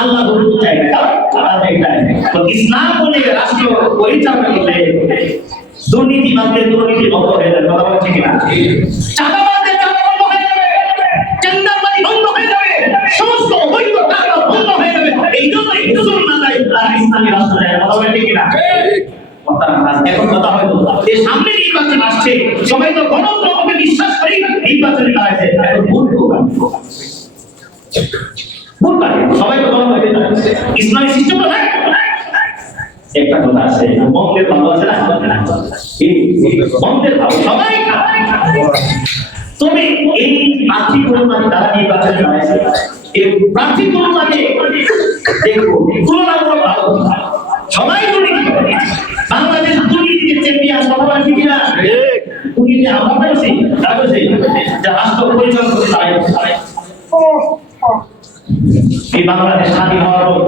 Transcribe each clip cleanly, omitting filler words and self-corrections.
আল্লাহ বলতে চাই না, কারণ এটাই তো ইসলাম বলে রাষ্ট্র পরিচালনা করলে দুর্নীতিবাদদের দুর্নীতি বন্ধ হয়ে যাবে, কথা বলছি কিনা? চাঁদাবাজদের চাঁদা বন্ধ হয়ে যাবে, টেন্ডারবাজি বন্ধ হয়ে যাবে, সমস্ত অবৈধ টাকা বন্ধ হয়ে যাবে। এই জন্যই হুজুর না দেয় তারা ইসলামী রাষ্ট্র দেয়, কথা বলছি কিনা? এখন কথা হয়তো যে সামনে নির্বাচন আসছে, সবাই তো গণতন্ত্রকে বিশ্বাস করি, নির্বাচনে দাঁড়াইছে, এখন ভুল সবাই তো গণতন্ত্রকে ইসলামী সিস্টেম না। একটা কথা আছে, মন্দের ভালো আছে না, মন্দের ভালো সবাই। তবে এই প্রার্থী অনুমানে তারা নির্বাচনে দাঁড়াইছে, এই প্রার্থী অনুমানে দেখো তুলনামূলক ভালো, সবাই দুর্নীতি করে। বাংলাদেশ দুর্নীতিতে চ্যাম্পিয়ন, কথা বলছি কিনা? দুর্নীতি আমরা পেয়েছি, তারা বলছে যে রাষ্ট্র পরিচালনা করতে তারাই এই বাংলাদেশ স্বাধীন হওয়ার পর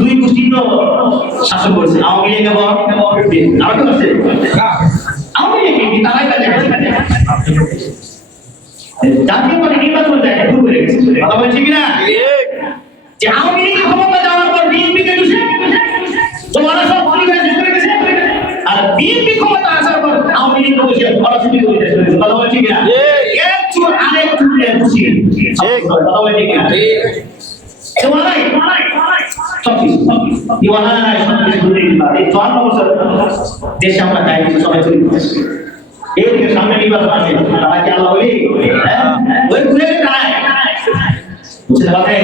দুই গোষ্ঠী তো শাসন করছে, আওয়ামী লীগ এবং আওয়ামী লীগ তারাই জাতীয় পার্টি নির্বাচন যায় ভুল করে গেছে, কথা বলছি কিনা? যে আওয়ামী লীগ ক্ষমতা যাওয়ার পর বিএনপি কে দিয়েছে, তোমারা সব পরিবার শেষ করে গেছে, আর বিএনপি ক্ষমতা আসার পর আওয়ামী লীগ বসে পড়াশুনি করে গেছে, কথা বলছি কিনা? এক চুর আরেক চুরের খুশি, কথা বলছি কিনা? তোমারাই দেশে আমরা দায়িত্ব সবাই চলে যাচ্ছে, এদিকে সামনে নির্বাচন আছে, তারা কি আল্লাহ বলি ওই ঘুরে দাঁড়ায় বুঝতে পারে।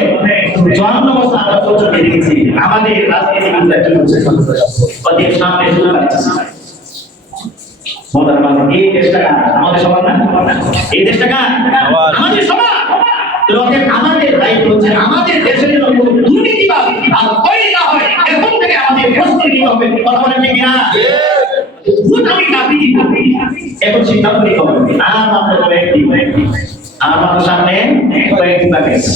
54 বছর আমরা চলতে দেখেছি আমাদের রাজনীতি সামনে শুরু করছে। এই দেশটা আমাদের সবার না, এই দেশটা আমাদের সবার। আমাদের দায়িত্ব হচ্ছে আমাদের দেশের জন্য দুর্নীতিবাদ আর তৈরি না হয় এখন থেকে আমাদের প্রস্তুতি নিতে হবে, কথা বলেন ঠিক কিনা? এখন সিদ্ধান্ত নিতে হবে, আর মাত্র কয়েকদিন, আর মাত্র সামনে কয়েকদিন বাকি আছে।